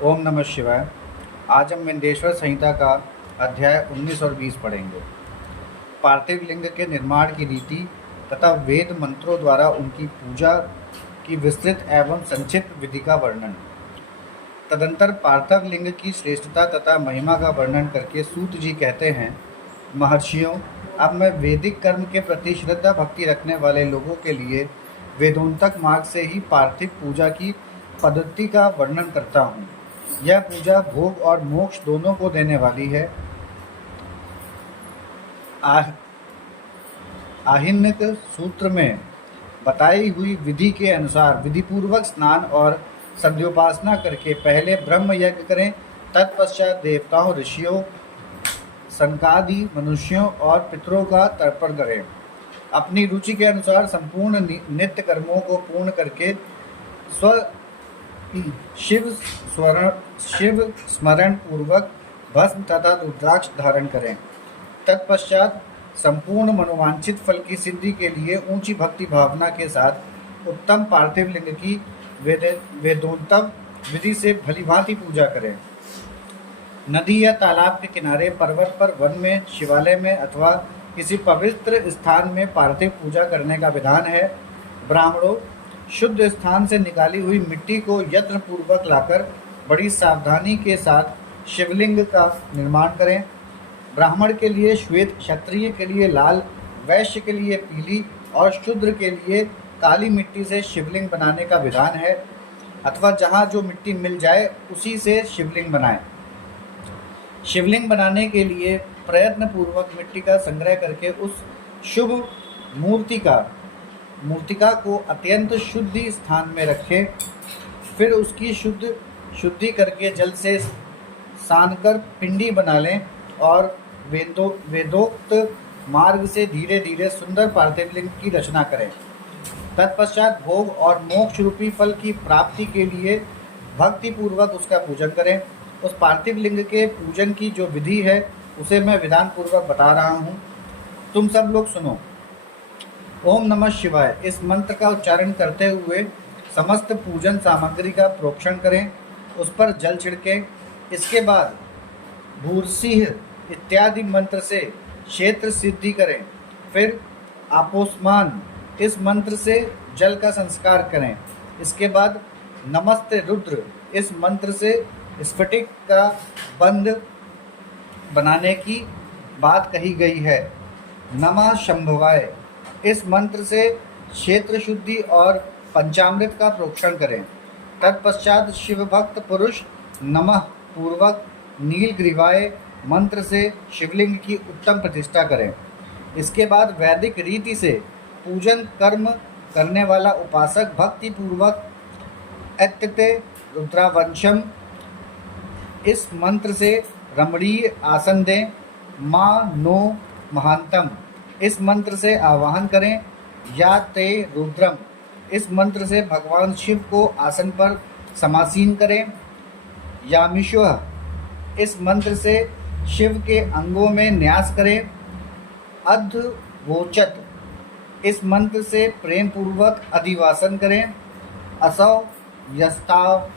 ओम नमः शिवाय। आज हम विंध्येश्वर संहिता का अध्याय 19 और 20 पढ़ेंगे। पार्थिव लिंग के निर्माण की रीति तथा वेद मंत्रों द्वारा उनकी पूजा की विस्तृत एवं संक्षिप्त विधि का वर्णन। तदंतर पार्थिव लिंग की श्रेष्ठता तथा महिमा का वर्णन करके सूत जी कहते हैं, महर्षियों, अब मैं वैदिक कर्म के प्रति श्रद्धा भक्ति रखने वाले लोगों के लिए वेदोंतक मार्ग से ही पार्थिव पूजा की पद्धति का वर्णन करता हूँ। यह पूजा भोग और मोक्ष दोनों को देने वाली है। आहिन्यक सूत्र में बताई हुई विधि के अनुसार विधिपूर्वक स्नान और संध्योपासना करके पहले ब्रह्म यज्ञ करें, तत्पश्चात देवताओं, ऋषियों, संकादि मनुष्यों और पितरों का तर्पण करें। अपनी रुचि के अनुसार संपूर्ण नित्य कर्मों को पूर्ण करके शिव स्मरण पूर्वक भस्म तथा रुद्राक्ष धारण करें। तत्पश्चात संपूर्ण मनोवांछित फल की सिद्धि के लिए ऊंची भक्ति भावना के साथ उत्तम पार्थिव लिंग की वेदोंतम विधि से भलीभांति पूजा करें। नदी या तालाब के किनारे, पर्वत पर, वन में, शिवालय में अथवा किसी पवित्र स्थान में पार्थिव पूजा करने का विधान है। ब्राह्मणों, शुद्ध स्थान से निकाली हुई मिट्टी को यत्न पूर्वक लाकर बड़ी सावधानी के साथ शिवलिंग का निर्माण करें। ब्राह्मण के लिए श्वेत, क्षत्रिय के लिए लाल, वैश्य के लिए पीली और शूद्र के लिए काली मिट्टी से शिवलिंग बनाने का विधान है, अथवा जहाँ जो मिट्टी मिल जाए उसी से शिवलिंग बनाएं। शिवलिंग बनाने के लिए प्रयत्न पूर्वक मिट्टी का संग्रह करके उस शुभ मूर्तिका को अत्यंत शुद्धि स्थान में रखें। फिर उसकी शुद्धि करके जल से सानकर पिंडी बना लें और वेदोक्त मार्ग से धीरे धीरे सुंदर पार्थिव लिंग की रचना करें। तत्पश्चात भोग और मोक्ष रूपी फल की प्राप्ति के लिए भक्ति पूर्वक उसका पूजन करें। उस पार्थिव लिंग के पूजन की जो विधि है उसे मैं विधान पूर्वक बता रहा हूँ, तुम सब लोग सुनो। ओम नमः शिवाय इस मंत्र का उच्चारण करते हुए समस्त पूजन सामग्री का प्रोक्षण करें, उस पर जल छिड़कें। इसके बाद भूर्सिह इत्यादि मंत्र से क्षेत्र सिद्धि करें। फिर आपोस्मान इस मंत्र से जल का संस्कार करें। इसके बाद नमस्ते रुद्र इस मंत्र से स्फटिक का बंध बनाने की बात कही गई है। नमः शंभवाय इस मंत्र से क्षेत्र शुद्धि और पंचामृत का प्रोक्षण करें। तत्पश्चात शिव भक्त पुरुष नमः पूर्वक नीलग्रीवाय मंत्र से शिवलिंग की उत्तम प्रतिष्ठा करें। इसके बाद वैदिक रीति से पूजन कर्म करने वाला उपासक भक्ति पूर्वक एत्यते रुद्रावंशम इस मंत्र से रमणीय आसन दें। माँ नो महांतम इस मंत्र से आवाहन करें। या ते रुद्रम इस मंत्र से भगवान शिव को आसन पर समासीन करें। यामिश्व इस मंत्र से शिव के अंगों में न्यास करें। अधवोचत इस मंत्र से प्रेम पूर्वक अधिवासन करें। असौ यस्ताव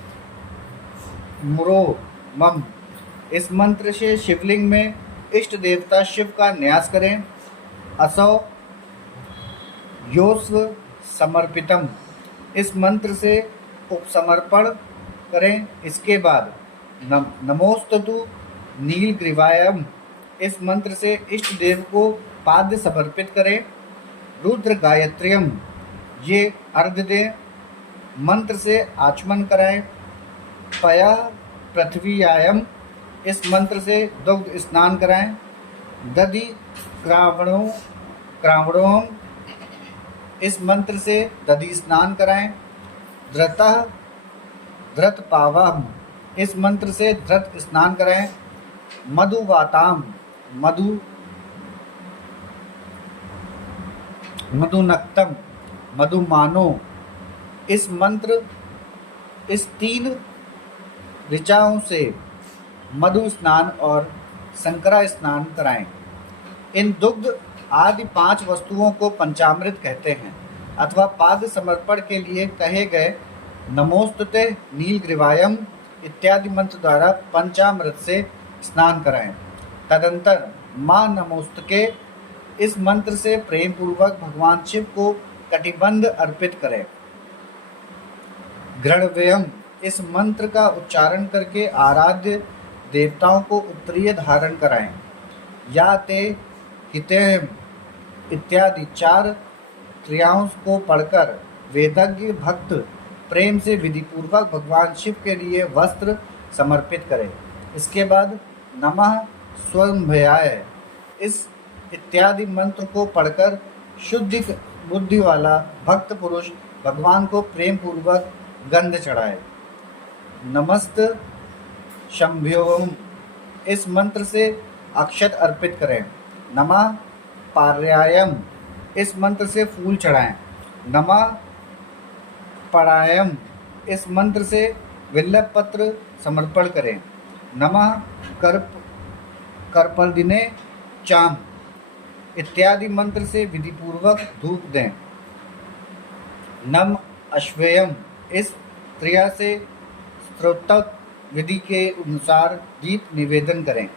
मुरो मम इस मंत्र से शिवलिंग में इष्ट देवता शिव का न्यास करें। असौ योस्व समर्पितम इस मंत्र से उपसमर्पण करें। इसके बाद नमोस्तु नीलग्रीवायम इस मंत्र से इष्ट देव को पाद्य समर्पित करें। रुद्र गायत्र्यम ये अर्घ दें। मंत्र से आचमन कराएं। पया पृथ्वीयायम इस मंत्र से दुग्ध स्नान कराएं। दधि क्रावणों इस मंत्र से दधि स्नान कराएं। धृत पावम इस मंत्र से धृत स्नान कराएं। मधुवाताम मधुनक्तम मधुमानो इस मंत्र इस 3 ऋचाओं से मधु स्नान और संकरा स्नान कराएं। इन दुग्ध आदि 5 वस्तुओं को पंचामृत कहते हैं अथवा पाद समर्पण के लिए कहे गए नमोस्तुते नीलग्रीवायम इत्यादि मंत्र द्वारा पंचामृत से स्नान कराएं। तदंतर माँ नमोस्तुके इस मंत्र से प्रेम पूर्वक भगवान शिव को कटिबंध अर्पित करें। गृणव्ययम इस मंत्र का उच्चारण करके आराध्य देवताओं को उत्तरीय धारण कराएं। या ते हितेम इत्यादि 4 क्रियाओं को पढ़कर वेदज्ञ भक्त प्रेम से विधिपूर्वक भगवान शिव के लिए वस्त्र समर्पित करें। इसके बाद नमः स्वयंभयाय इस इत्यादि मंत्र को पढ़कर शुद्ध बुद्धि वाला भक्त पुरुष भगवान को प्रेम पूर्वक गंध चढ़ाए। नमस्त शंभ्योम इस मंत्र से अक्षत अर्पित करें। नमः पार्यायम इस मंत्र से फूल चढ़ाएं। नमः परायम इस मंत्र से विल्लभ पत्र समर्पण करें। नमः कर्पदिने चाम इत्यादि मंत्र से विधिपूर्वक धूप दें। नम अश्वेयम इस क्रिया से स्त्रोतक विधि के अनुसार दीप निवेदन करें।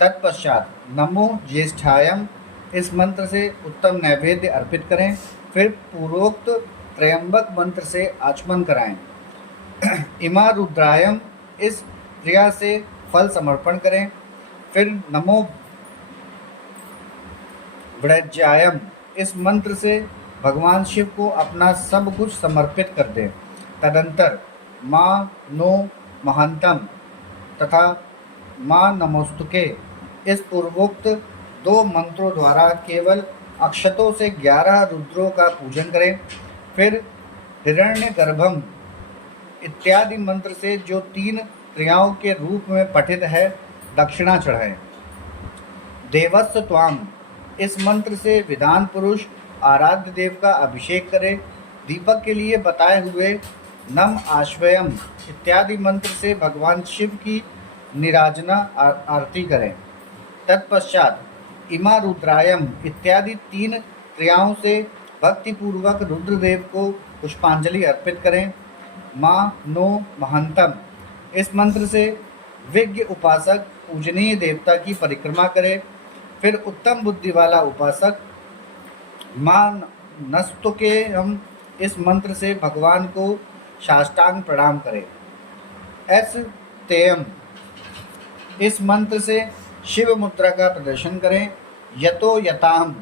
तत्पश्चात नमो ज्येष्ठायम इस मंत्र से उत्तम नैवेद्य अर्पित करें। फिर पूर्वोक्त त्रयंबक मंत्र से आचमन कराएं। इमा रुद्रायम इस क्रिया से फल समर्पण करें। फिर नमो व्रज्यायम इस मंत्र से भगवान शिव को अपना सब कुछ समर्पित कर दें। तदंतर माँ नो महंतम तथा माँ नमोस्तुके इस पूर्वोक्त 2 मंत्रों द्वारा केवल अक्षतों से 11 रुद्रों का पूजन करें। फिर हिरण्यगर्भम इत्यादि मंत्र से जो 3 क्रियाओं के रूप में पठित है दक्षिणा चढ़ाएं। देवस्व त्वाम इस मंत्र से विधान पुरुष आराध्य देव का अभिषेक करें। दीपक के लिए बताए हुए नम आश्वयम इत्यादि मंत्र से भगवान शिव की निराजना आरती करें। तत्पश्चात इमा रुद्रायम इत्यादि 3 क्रियाओं से भक्तिपूर्वक रुद्रदेव को पुष्पांजलि अर्पित करें। माँ नो महंतम इस मंत्र से विज्ञ उपासक पूजनीय देवता की परिक्रमा करें। फिर उत्तम बुद्धि वाला उपासक माँ नस्तुके हम इस मंत्र से भगवान को साष्टांग प्रणाम करें। एस तेयम इस मंत्र से शिव मुद्रा का प्रदर्शन करें। यतो यताम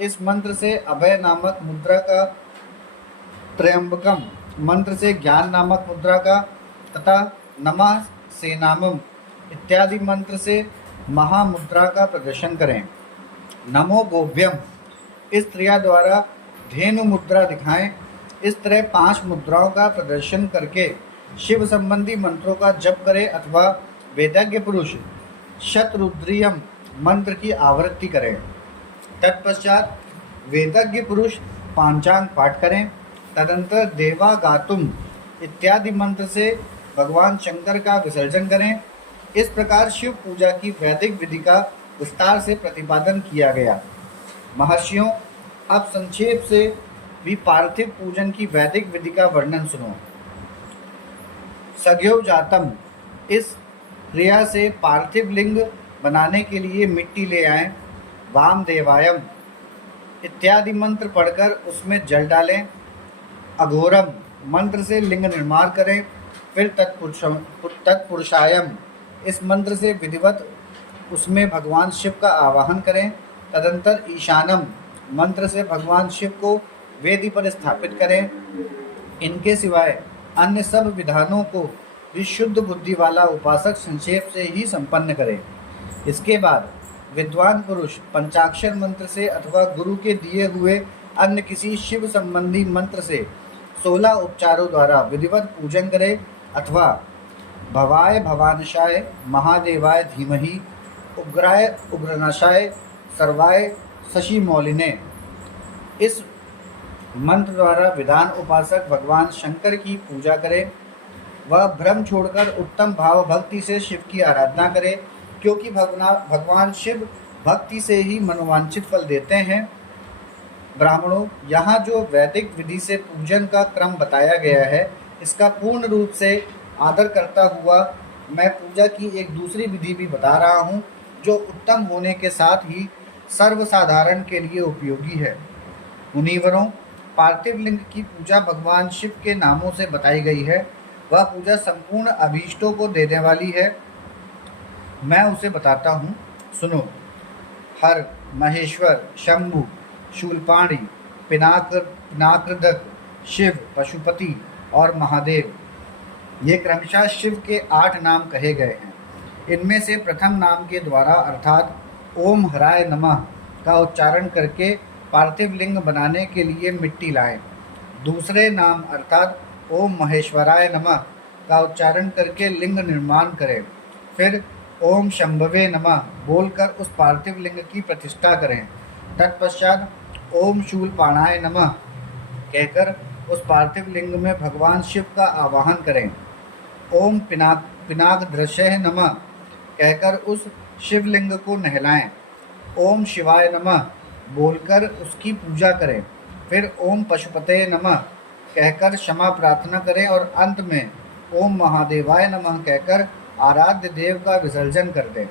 इस मंत्र से अभय नामक मुद्रा का, त्रयंबकम मंत्र से ज्ञान नामक मुद्रा का तथा नमः सेनामम इत्यादि मंत्र से महामुद्रा का प्रदर्शन करें। नमो गोभ्यम इस क्रिया द्वारा धेनु मुद्रा दिखाएं। इस तरह 5 मुद्राओं का प्रदर्शन करके शिव संबंधी मंत्रों का जप करें अथवा वेदज्ञ पुरुष शतरुद्रियम मंत्र की आवृत्ति करें। तत्पश्चात वेदज्ञ पुरुष पांचांग पाठ करें। तदंतर देवा गातुम इत्यादि मंत्र से भगवान शंकर का विसर्जन करें। इस प्रकार शिव पूजा की वैदिक विधि का विस्तार से प्रतिपादन किया गया। महर्षियों, अब संक्षेप से भी पार्थिव पूजन की वैदिक विधि का वर्णन सुनो। सज्ञो जातम इस क्रिया से पार्थिव लिंग बनाने के लिए मिट्टी ले आएं। वामदेवायम इत्यादि मंत्र पढ़कर उसमें जल डालें। अघोरम मंत्र से लिंग निर्माण करें। फिर तत्पुरुषायम इस मंत्र से विधिवत उसमें भगवान शिव का आवाहन करें। तदंतर ईशानम मंत्र से भगवान शिव को वेदी पर स्थापित करें। इनके सिवाय अन्य सब विधानों को विशुद्ध बुद्धि वाला उपासक संक्षेप से ही संपन्न करे। इसके बाद विद्वान पुरुष पंचाक्षर मंत्र से अथवा गुरु के दिए हुए अन्य किसी शिव संबंधी मंत्र से 16 उपचारों द्वारा विधिवत पूजन करे अथवा भवाय भवानशाय महादेवाय धीमहि उग्राय उग्रनाशाय सर्वाय शशि मौलिने इस मंत्र द्वारा विधान उपासक भगवान शंकर की पूजा करे। वह भ्रम छोड़कर उत्तम भाव भक्ति से शिव की आराधना करे, क्योंकि भगवान शिव भक्ति से ही मनोवांछित फल देते हैं। ब्राह्मणों, यहाँ जो वैदिक विधि से पूजन का क्रम बताया गया है, इसका पूर्ण रूप से आदर करता हुआ मैं पूजा की एक दूसरी विधि भी बता रहा हूँ, जो उत्तम होने के साथ ही सर्वसाधारण के लिए उपयोगी है। मुनिवरों, पार्थिव लिंग की पूजा भगवान शिव के नामों से बताई गई है। वह पूजा संपूर्ण अभीष्टों को देने वाली है। मैं उसे बताता हूँ, सुनो। हर, महेश्वर, शंभु, शूलपाणी, पिनाकदक, शिव, पशुपति और महादेव, ये क्रमशः शिव के 8 नाम कहे गए हैं। इनमें से प्रथम नाम के द्वारा अर्थात ओम हराय नमः का उच्चारण करके पार्थिव लिंग बनाने के लिए मिट्टी लाएं। दूसरे नाम अर्थात ओम महेश्वराय नमः का उच्चारण करके लिंग निर्माण करें। फिर ओम शंभवे नमः बोलकर उस पार्थिव लिंग की प्रतिष्ठा करें। तत्पश्चात ओम शूलपाणाय नमः कहकर उस पार्थिव लिंग में भगवान शिव का आवाहन करें। ओम पिनाकदृशय नमः कहकर उस शिवलिंग को नहलाएं। ओम शिवाय नमः बोलकर उसकी पूजा करें। फिर ओम पशुपते नमः कहकर क्षमा प्रार्थना करें और अंत में ओम महादेवाय नमः कहकर आराध्य देव का विसर्जन कर दें।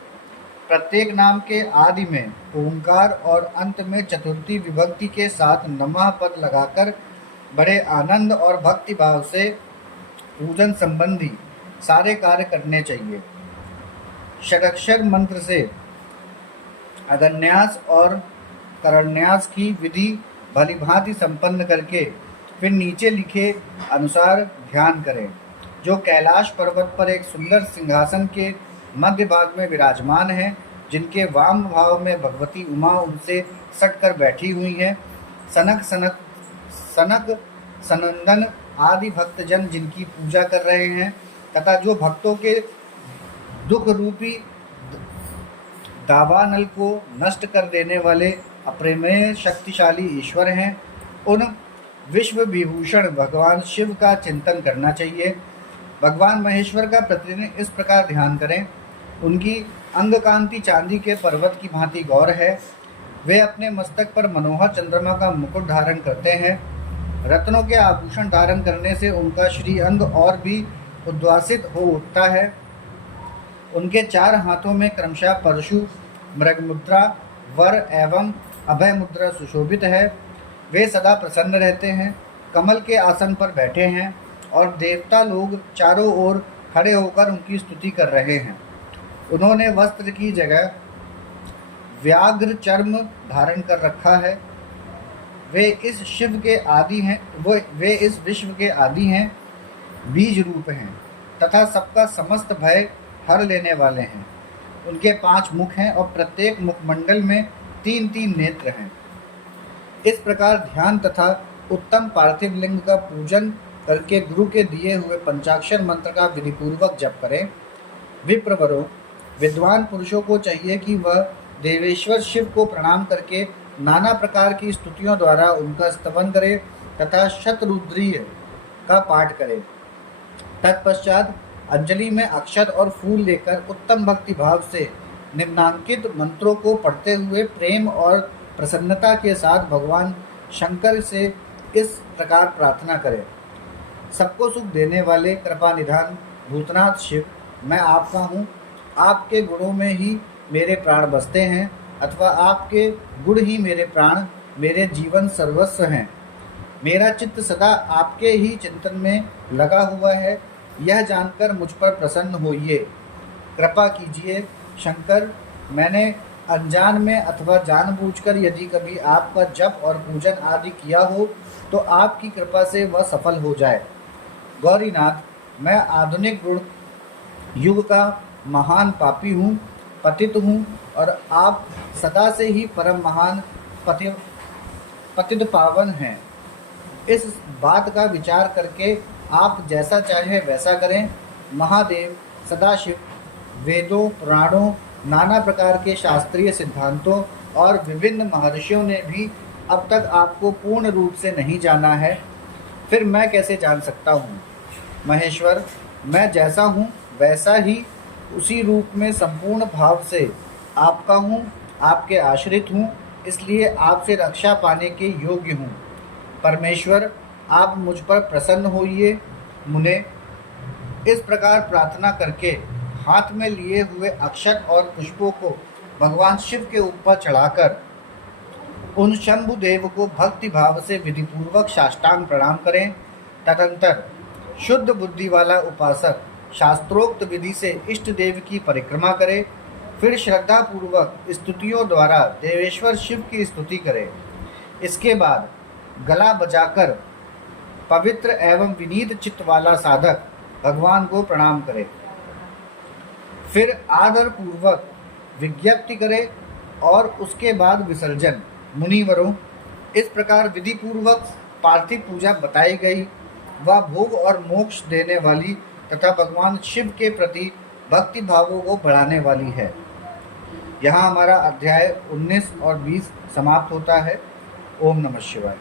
प्रत्येक नाम के आदि में ओंकार और अंत में चतुर्थी विभक्ति के साथ नमः पद लगाकर बड़े आनंद और भक्ति भाव से पूजन संबंधी सारे कार्य करने चाहिए। षडक्षर मंत्र से अगन्यास और करन्यास की विधि भलीभांति संपन्न करके फिर नीचे लिखे अनुसार ध्यान करें। जो कैलाश पर्वत पर एक सुंदर सिंहासन के मध्य भाग में विराजमान है, जिनके वाम भाव में भगवती उमा उनसे सट कर बैठी हुई हैं, सनक सनंदन आदि भक्तजन जिनकी पूजा कर रहे हैं, तथा जो भक्तों के दुख रूपी दावानल को नष्ट कर देने वाले अप्रमेय शक्तिशाली ईश्वर हैं, उन विश्व विभूषण भगवान शिव का चिंतन करना चाहिए। भगवान महेश्वर का प्रतिदिन इस प्रकार ध्यान करें। उनकी अंग कांति चांदी के पर्वत की भांति गौर है। वे अपने मस्तक पर मनोहर चंद्रमा का मुकुट धारण करते हैं। रत्नों के आभूषण धारण करने से उनका श्री अंग और भी उद्वासित हो उठता है। उनके 4 हाथों में क्रमशः परशु, मृग मुद्रा, वर एवं अभय मुद्रा सुशोभित है। वे सदा प्रसन्न रहते हैं, कमल के आसन पर बैठे हैं और देवता लोग चारों ओर खड़े होकर उनकी स्तुति कर रहे हैं। उन्होंने वस्त्र की जगह व्याघ्र चर्म धारण कर रखा है। वे इस शिव के आदि हैं, वे इस विश्व के आदि हैं, बीज रूप हैं तथा सबका समस्त भय हर लेने वाले हैं। उनके 5 मुख हैं और प्रत्येक मुखमंडल में 3-3 नेत्र हैं। इस प्रकार ध्यान तथा उत्तम पार्थिव लिंग का पूजन करके गुरु के दिए हुए पंचाक्षर मंत्र का विधिपूर्वक जप करें। विप्रवरों, विद्वान पुरुषों को चाहिए कि वह देवेश्वर शिव को प्रणाम करके नाना प्रकार की स्तुतियों द्वारा उनका स्तवन करे तथा शतरुद्रीय का पाठ करे। तत्पश्चात अंजलि में अक्षत और फूल लेकर उत्तम भक्ति भाव से निम्नांकित मंत्रों को पढ़ते हुए प्रेम और प्रसन्नता के साथ भगवान शंकर से इस प्रकार प्रार्थना करें। सबको सुख देने वाले कृपा निधान भूतनाथ शिव, मैं आपका हूँ। आपके गुणों में ही मेरे प्राण बसते हैं, अथवा आपके गुण ही मेरे प्राण, मेरे जीवन सर्वस्व हैं। मेरा चित्त सदा आपके ही चिंतन में लगा हुआ है, यह जानकर मुझ पर प्रसन्न होइए। कृपा कीजिए शंकर, मैंने अनजान में अथवा जानबूझकर यदि कभी आपका जप और पूजन आदि किया हो तो आपकी कृपा से वह सफल हो जाए। गौरीनाथ, मैं आधुनिक गुण युग का महान पापी हूँ, पतित हूँ, और आप सदा से ही परम महान पतित पावन हैं। इस बात का विचार करके आप जैसा चाहे वैसा करें। महादेव, सदाशिव, वेदों, पुराणों, नाना प्रकार के शास्त्रीय सिद्धांतों और विभिन्न महर्षियों ने भी अब तक आपको पूर्ण रूप से नहीं जाना है, फिर मैं कैसे जान सकता हूँ? महेश्वर, मैं जैसा हूँ वैसा ही उसी रूप में संपूर्ण भाव से आपका हूँ, आपके आश्रित हूँ, इसलिए आपसे रक्षा पाने के योग्य हूँ। परमेश्वर, आप मुझ पर प्रसन्न होइए। मुने, इस प्रकार प्रार्थना करके हाथ में लिए हुए अक्षत और पुष्पों को भगवान शिव के ऊपर चढ़ाकर उन शंभु देव को भक्ति भाव से विधिपूर्वक साष्टांग प्रणाम करें। तदंतर शुद्ध बुद्धि वाला उपासक शास्त्रोक्त विधि से इष्ट देव की परिक्रमा करे। फिर श्रद्धा पूर्वक स्तुतियों द्वारा देवेश्वर शिव की स्तुति करे। इसके बाद गला बजाकर पवित्र एवं विनीत चित्त वाला साधक भगवान को प्रणाम करे। फिर आदर पूर्वक विज्ञप्ति करे और उसके बाद विसर्जन। मुनिवरों, इस प्रकार विधि पूर्वक पार्थिव पूजा बताई गई वह भोग और मोक्ष देने वाली तथा भगवान शिव के प्रति भक्ति भावों को बढ़ाने वाली है। यहाँ हमारा अध्याय 19 और 20 समाप्त होता है। ओम नमः शिवाय।